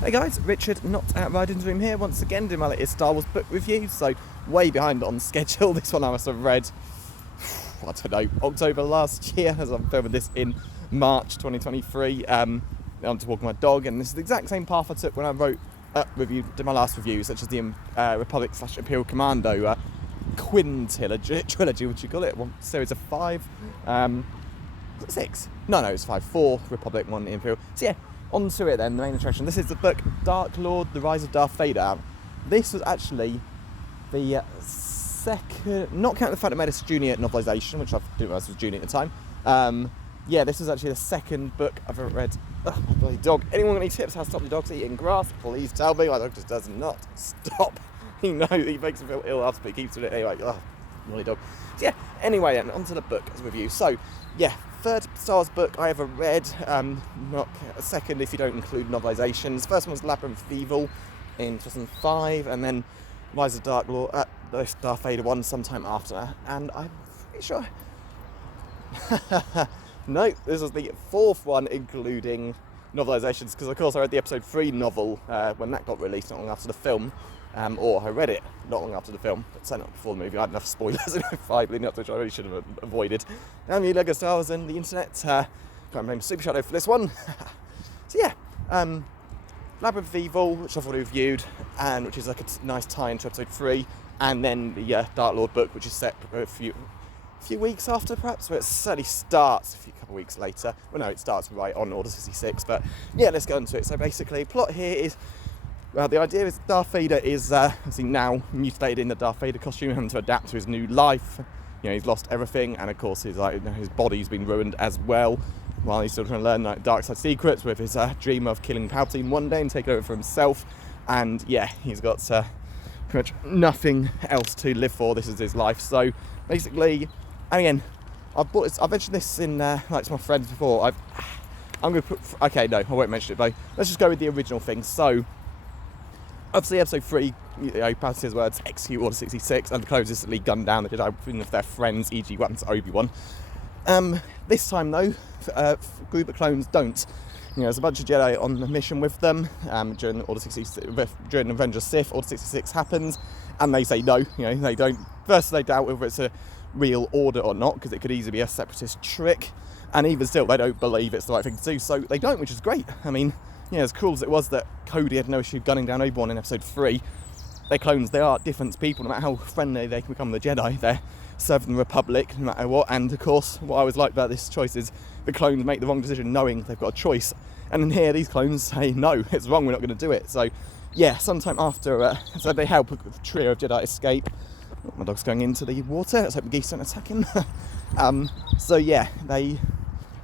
Hey guys, Richard, not at Riding's Room here, once again doing my latest Star Wars book review, so way behind on schedule. This one I must have read, I don't know, October last year, as I'm filming this in March 2023. I'm just walking my dog, and this is the exact same path I took when I did my last review, such as the Republic/Imperial Commando trilogy, would you call it? One series of 5, 6? No, it's 5, 4 Republic, 1 Imperial. So yeah, on to it then, the main attraction. This is the book Dark Lord, The Rise of Darth Vader. This was actually the second, not counting the Phantom Menace Junior novelisation, which I didn't realise was Junior at the time. This was actually the second book I've ever read. Ugh, my bloody dog. Anyone got any tips how to stop the dogs eating grass? Please tell me. My dog just does not stop. He makes me feel ill after, but he keeps doing it anyway. Ugh, bloody dog. So yeah, anyway, then, onto the book as a review. So, yeah, third Star Wars book I ever read, not a second if you don't include novelisations. First one was Labyrinth of Evil in 2005, and then Rise of Dark Lord, the Darth Vader one sometime after, and I'm pretty sure... No, this was the fourth one including novelisations, because of course I read the episode 3 novel when that got released not long after the film, or I read it not long after the film, but certainly not before the movie. I had enough spoilers in 5 leading up to, which I really should have avoided. And the Lego Star Wars and the internet, can't blame Super Shadow for this one. So yeah, Labyrinth of Evil, which I've already reviewed, and which is like a nice tie into episode 3, and then the Dark Lord book, which is set a few weeks after, perhaps, where it certainly starts a couple of weeks later. Well, no, it starts right on Order 66, but yeah, let's go into it. So basically, plot here is, well, the idea is Darth Vader is, obviously now mutated in the Darth Vader costume, having to adapt to his new life. You know, he's lost everything, and of course his body's been ruined as well, while he's still trying to learn dark side secrets with his dream of killing Palpatine one day and taking over for himself. And yeah, he's got pretty much nothing else to live for. This is his life. So basically, again, I've mentioned this in to my friends before. I'm going to put... Okay, no, I won't mention it, though. Let's just go with the original thing. So, obviously, episode 3, Palpatine's words, execute Order 66, and the clones instantly gun down the Jedi of their friends, e.g. once Obi-Wan. This time, though, a group of clones don't. You know, there's a bunch of Jedi on a mission with them during Order 66, during Avengers Sith. Order 66 happens, and they say no. You know, they don't. First, they doubt whether it's a real order or not, because it could easily be a separatist trick, and even still they don't believe it's the right thing to do, so they don't, which is great. I mean, yeah, as cool as it was that Cody had no issue gunning down Obi-Wan in episode 3, they're clones, they are different people. No matter how friendly they can become the Jedi, they're serving the Republic no matter what. And of course, what I always like about this choice is the clones make the wrong decision knowing they've got a choice, and in here these clones say no, it's wrong, we're not going to do it. So yeah, sometime after so they help a trio of Jedi escape. Oh, my dog's going into the water. Let's hope the geese don't attack him. So yeah,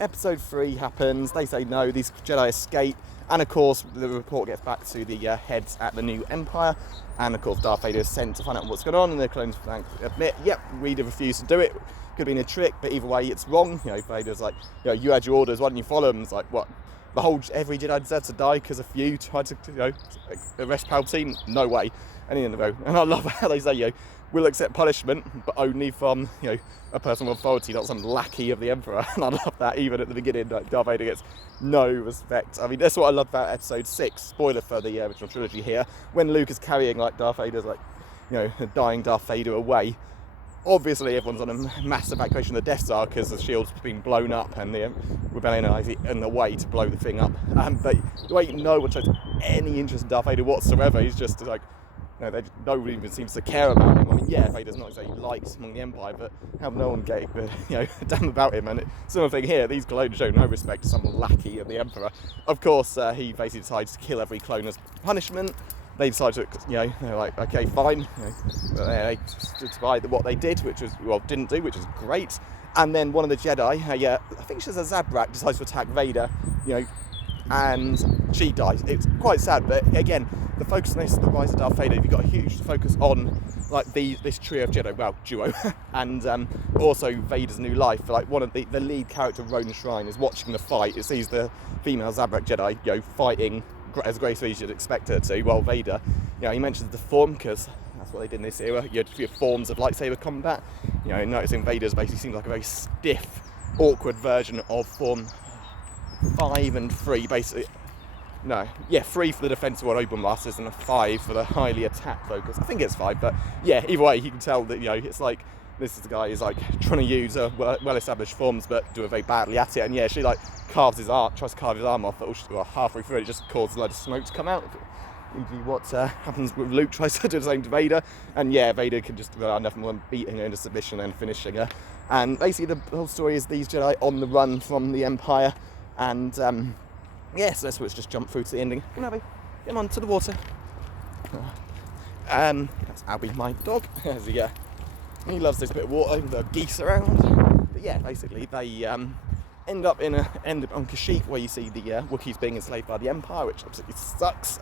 episode 3 happens. They say no. These Jedi escape, and of course the report gets back to the heads at the new Empire. And of course Darth Vader is sent to find out what's going on, and the clones admit, yep, we refused to do it. Could have been a trick, but either way, it's wrong. You know, Vader's like, you had your orders. Why didn't you follow them? It's like, what? Every Jedi deserves to die because a few tried to, arrest Palpatine? No way. And I love how they say, we'll accept punishment, but only from, a person with authority, not some lackey of the Emperor. And I love that, even at the beginning, Darth Vader gets no respect. I mean, that's what I love about episode 6, spoiler for the original trilogy here, when Luke is carrying, Darth Vader's, a dying Darth Vader away. Obviously, everyone's on a mass evacuation of the Death Star because the shield's been blown up and the rebellion are in the way to blow the thing up. But no one shows any interest in Darth Vader whatsoever. He's just nobody even seems to care about him. I mean, yeah, Vader's not exactly liked among the Empire, but how no one gave a damn about him. And similar thing here, these clones show no respect to some lackey of the Emperor. Of course, he basically decides to kill every clone as punishment. They decide to, they're like, okay, fine. They stood by what they did, didn't do, which is great. And then one of the Jedi, I think she's a Zabrak, decides to attack Vader, and she dies. It's quite sad, but again, the focus on this, the Rise of Darth Vader, you've got a huge focus on this trio of Jedi, duo, and also Vader's new life. One of the lead character, Ronan Shrine, is watching the fight. It sees the female Zabrak Jedi, fighting as gracefully as you'd expect her to, while Vader, he mentions the form, because that's what they did in this era. You had a few forms of lightsaber combat. Noticing Vader's basically seems like a very stiff, awkward version of Form 5 and 3, basically. No, yeah, 3 for the defensive one, Obi-Wan Masters, and a 5 for the highly attack focus. I think it's 5, but yeah, either way, you can tell that, it's like, this is the guy who's like trying to use well-established forms, but do it very badly at it. And yeah, she like tries to carve his arm off, but halfway through it just causes a load of smoke to come out. Usually what happens with Luke tries to do the same to Vader, and yeah, Vader can just rely on nothing more than beating her into submission and finishing her. And basically the whole story is these Jedi on the run from the Empire, and yeah, so let's just jump through to the ending. Come on, Abby, get on to the water. That's Abby, my dog. He loves this bit of water, the geese around. But yeah, basically they end up on Kashyyyk, where you see the Wookiees being enslaved by the Empire, which absolutely sucks.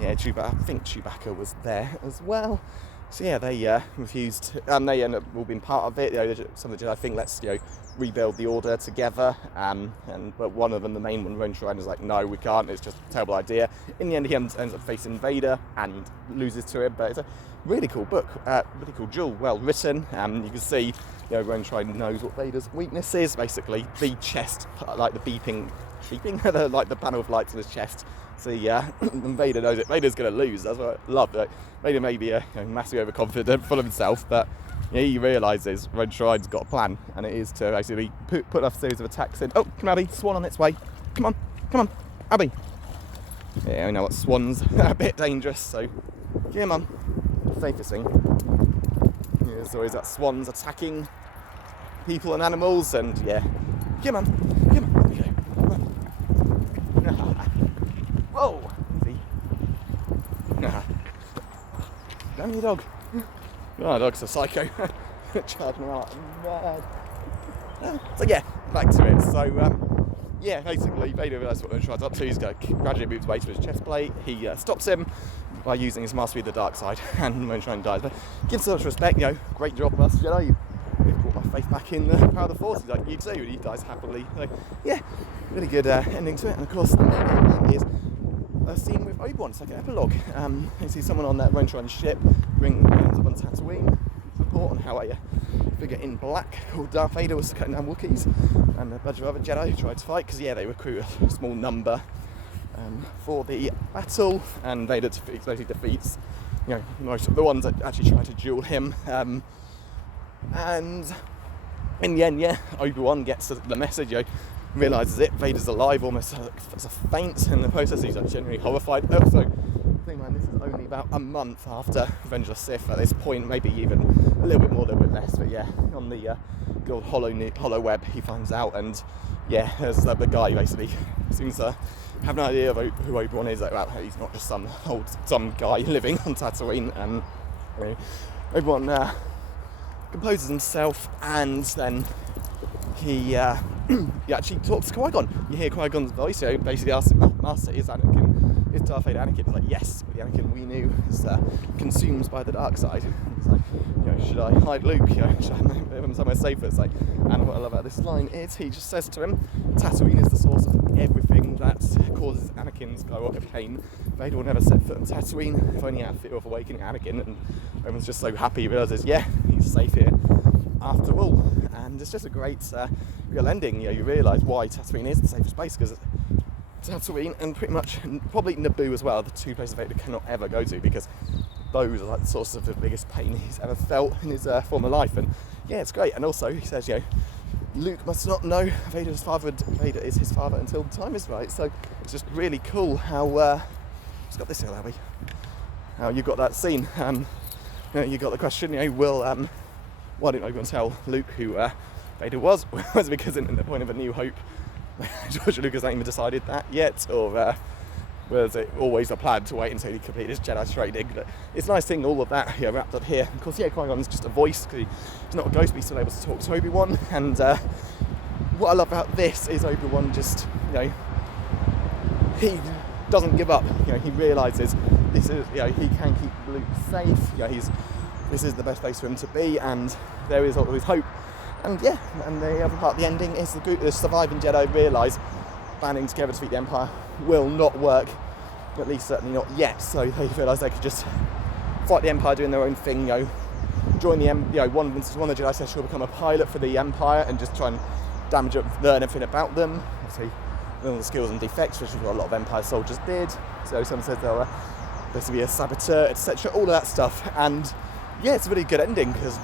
Yeah, I think Chewbacca was there as well. So yeah, they refused, and they end up all being part of it. Some of the Jedi think, let's rebuild the Order together. But one of them, the main one, Ren Shrine, is like, no, we can't. It's just a terrible idea. In the end, he ends up facing Vader and loses to him. But it's a really cool book, really cool jewel, well written. You can see, Ren Shrine knows what Vader's weakness is. Basically, the chest, like the beeping, like the panel of lights on his chest. So and Vader knows it. Vader's going to lose. That's what I love. Vader may be massively overconfident, full of himself, but he realises Ren Shrine's got a plan, and it is to basically put a series of attacks in. Oh, come on, Abby, Swan on its way. Come on, Abby. Yeah, I know what Swan's a bit dangerous, so come on. Safest thing. Yeah, there's always that Swan's attacking people and animals, and yeah, come on. Okay. Whoa! See? Damn you, dog. Oh, dog's a psycho. Charging me out mad. So yeah, back to it. So yeah, basically Vader realises what Ren Shrine's up to. He's going to gradually move his way to his chest plate. He stops him by using his mastery of the dark side, and Ren Shrine dies. But gives so much respect, great job, Master Jedi. You've brought my faith back in the power of the Force. He's like, you too, and he dies happily. So yeah, really good ending to it. And of course, the main ending is a scene with Obi-Wan. It's like an epilogue. You see someone on that Ren Shrine's ship ends up on Tatooine. Report on how a figure in black called Darth Vader was cutting down Wookiees, and a bunch of other Jedi who tried to fight, because they recruit a small number for the battle, and Vader basically defeats most of the ones that actually try to duel him, and in the end, Obi-Wan gets the message, realises it, Vader's alive, almost as a faint in the process. He's genuinely horrified. Also, this is only about a month after Revenge of the Sith at this point, maybe even a little bit more, a little bit less, but yeah, on the good old hollow web, he finds out, and yeah, there's the guy basically seems to have no idea of who Obi-Wan is. He's not just some guy living on Tatooine, and Obi-Wan composes himself, and then he actually talks to Qui-Gon. You hear Qui-Gon's voice, basically asks him, Master, is Darth Vader Anakin? He's like, yes, but the Anakin we knew is consumed by the dark side. He's like, should I hide Luke? Should I move him somewhere safer? It's like, and what I love about this line is he just says to him, Tatooine is the source of everything that causes Anakin Skywalker pain. Vader will never set foot on Tatooine, if only out of fear of awakening Anakin. And everyone's just so happy he realises, he's safe here after all. And it's just a great real ending. You realise why Tatooine is the safest place, because Tatooine and pretty much probably Naboo as well, the two places Vader cannot ever go to, because those are like the source of the biggest pain he's ever felt in his former life. And yeah, it's great. And also he says, Luke must not know Vader is his father until the time is right. So it's just really cool how it's got this here, Abby. How you got that scene. You got the question, why didn't Obi-Wan tell Luke who Vader was? Was it because in the point of A New Hope, George Lucas ain't even decided that yet, or was it always a plan to wait until he completed his Jedi training? But it's nice seeing all of that wrapped up here. Of course, Qui-Gon's just a voice, because he's not a ghost, but he's still able to talk to Obi-Wan. And what I love about this is Obi-Wan just, he doesn't give up. He realises this is, he can keep Luke safe. This is the best place for him to be, and there is always hope. And and the other part of the ending is the surviving Jedi realise banding together to defeat the Empire will not work, at least certainly not yet. So they realise they could just fight the Empire doing their own thing, join the one of the Jedi says she'll become a pilot for the Empire and just try and learn everything about them. Obviously, the skills and defects, which is what a lot of Empire soldiers did. So someone says they'll basically be a saboteur, etc. All of that stuff. And yeah, it's a really good ending because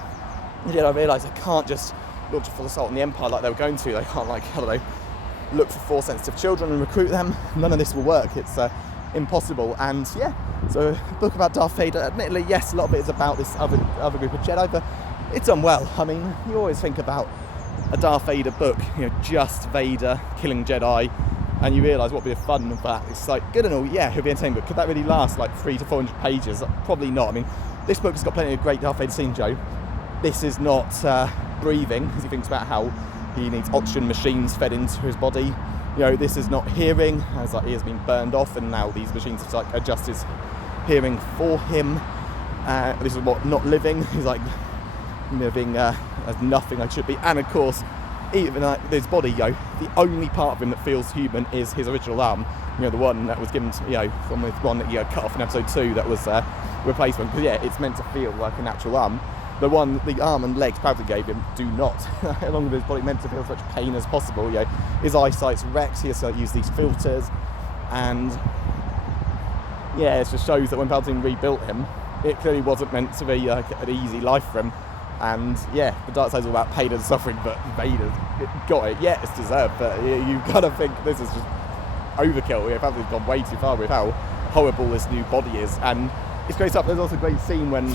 I realised they can't just launch a full assault on the Empire like they were going to. They can't, like, I don't know, look for Force-sensitive children and recruit them. None of this will work. It's impossible. And yeah, so a book about Darth Vader. Admittedly, yes, a lot of it is about this other group of Jedi, but it's done well. I mean, you always think about a Darth Vader book, just Vader killing Jedi, and you realise what would be the fun of that. It's like, good and all, yeah, he'll be entertaining, but could that really last like 300 to 400 pages? Probably not. I mean, this book has got plenty of great Darth Vader scenes, Joe. This is not breathing, because he thinks about how he needs oxygen machines fed into his body. This is not hearing, as like he has been burned off, and now these machines have to like adjust his hearing for him. This is what not living. He's like living as nothing I should be. And of course, even like his body, the only part of him that feels human is his original arm. The one that was given to, from the one that cut off in episode 2 that was replacement. Because yeah, it's meant to feel like a natural arm. The arm and legs Padme gave him do not. Along with his body, meant to feel as much pain as possible. His eyesight's wrecked. He has to use these filters, and yeah, it just shows that when Palpatine rebuilt him, it clearly wasn't meant to be like an easy life for him. And yeah, the dark side's all about pain and suffering, but Vader's got it. Yeah, it's deserved, but you've got to think this is just overkill. Palpatine's gone way too far with how horrible this new body is, and it's great stuff. There's also a great scene when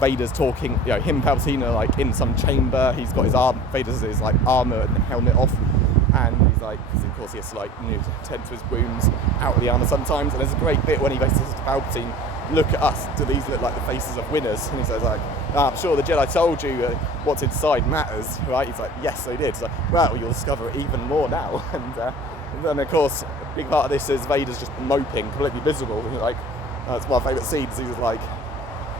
Vader's talking, him and Palpatine are like in some chamber. He's got his Vader's his like armour and helmet off, and he's like, because of course he has to like tend to his wounds out of the armour sometimes. And there's a great bit when he basically says to Palpatine, "Look at us, do these look like the faces of winners?" And he says like, "I'm sure the Jedi told you what's inside matters, right?" He's like, "Yes, they did." So, well, you'll discover it even more now. And then of course, a big part of this is Vader's just moping, completely miserable. And like, that's my favourite scenes. He's like,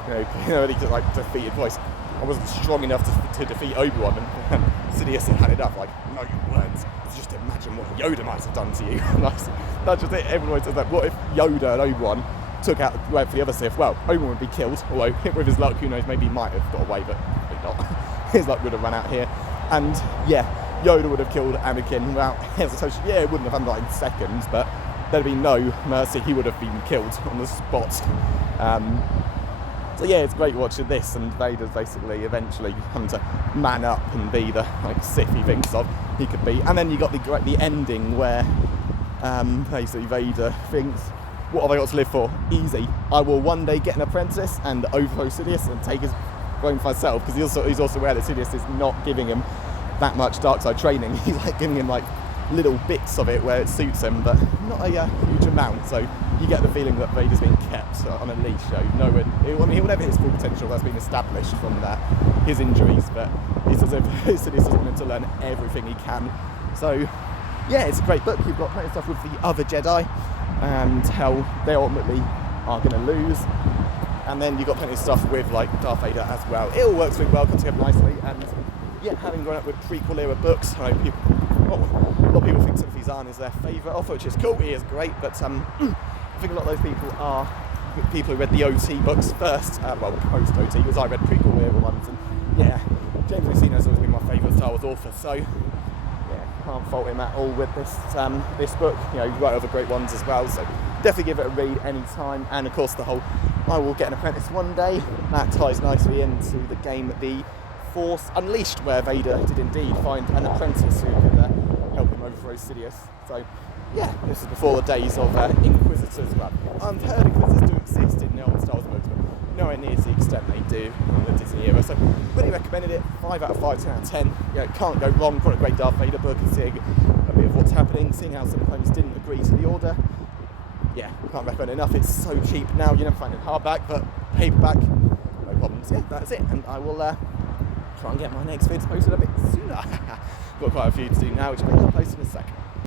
and he just like defeated voice. "I wasn't strong enough to defeat Obi-Wan," and Sidious had it up like, "No, you weren't. Just imagine what Yoda might have done to you." And that's just it. Everyone says like, what if Yoda and Obi-Wan went for the other Sith? Well, Obi-Wan would be killed, although with his luck, who knows, maybe he might have got away, but maybe not. His luck would have run out here. And yeah, Yoda would have killed Anakin without hesitation. Yeah, it wouldn't have done that in seconds, but there'd be no mercy. He would have been killed on the spot. So yeah, it's great watching this, and Vader's basically eventually come to man up and be the Sith he thinks of he could be. And then you got the ending where basically Vader thinks, "What have I got to live for? Easy. I will one day get an apprentice and overthrow Sidious and take his throne for myself." Because he's also aware that Sidious is not giving him that much dark side training. He's like giving him like little bits of it where it suits him, but not a huge amount. So you get the feeling that Vader's being kept on a leash. He'll never hit his full potential. That's been established from his injuries, but it's as if Sidious is wanting to learn everything he can. So yeah, it's a great book. You've got plenty of stuff with the other Jedi and how they ultimately are going to lose, and then you've got plenty of stuff with like Darth Vader as well. It all works really well, comes together nicely, and yeah, having grown up with prequel era books, a lot of people think Timothy Zahn is their favourite author, which is cool. He is great, but I think a lot of those people are people who read the OT books first, post-OT, because I read prequel era ones, and yeah, James Luceno has always been my favourite Star Wars author, so yeah, can't fault him at all with this book. He wrote other great ones as well, so definitely give it a read any time. And of course the whole "I will get an apprentice one day," that ties nicely into the game The Force Unleashed, where Vader did indeed find an apprentice who could help him overthrow Sidious. So yeah, this is before the days of Inquisitors. Well, I've heard Inquisitors do exist in the old Star Wars books, but nowhere near to the extent they do in the Disney era. So really recommended it. 5 out of 5, 10 out of 10. Can't go wrong. Got a great Darth Vader book, and seeing a bit of what's happening, seeing how some clones didn't agree to the order. Yeah, can't recommend it enough. It's so cheap now. You never find it hardback, but paperback, no problems. Yeah, that's it. And I will try and get my next vids posted a bit sooner. Got quite a few to do now, which I'll post in a second.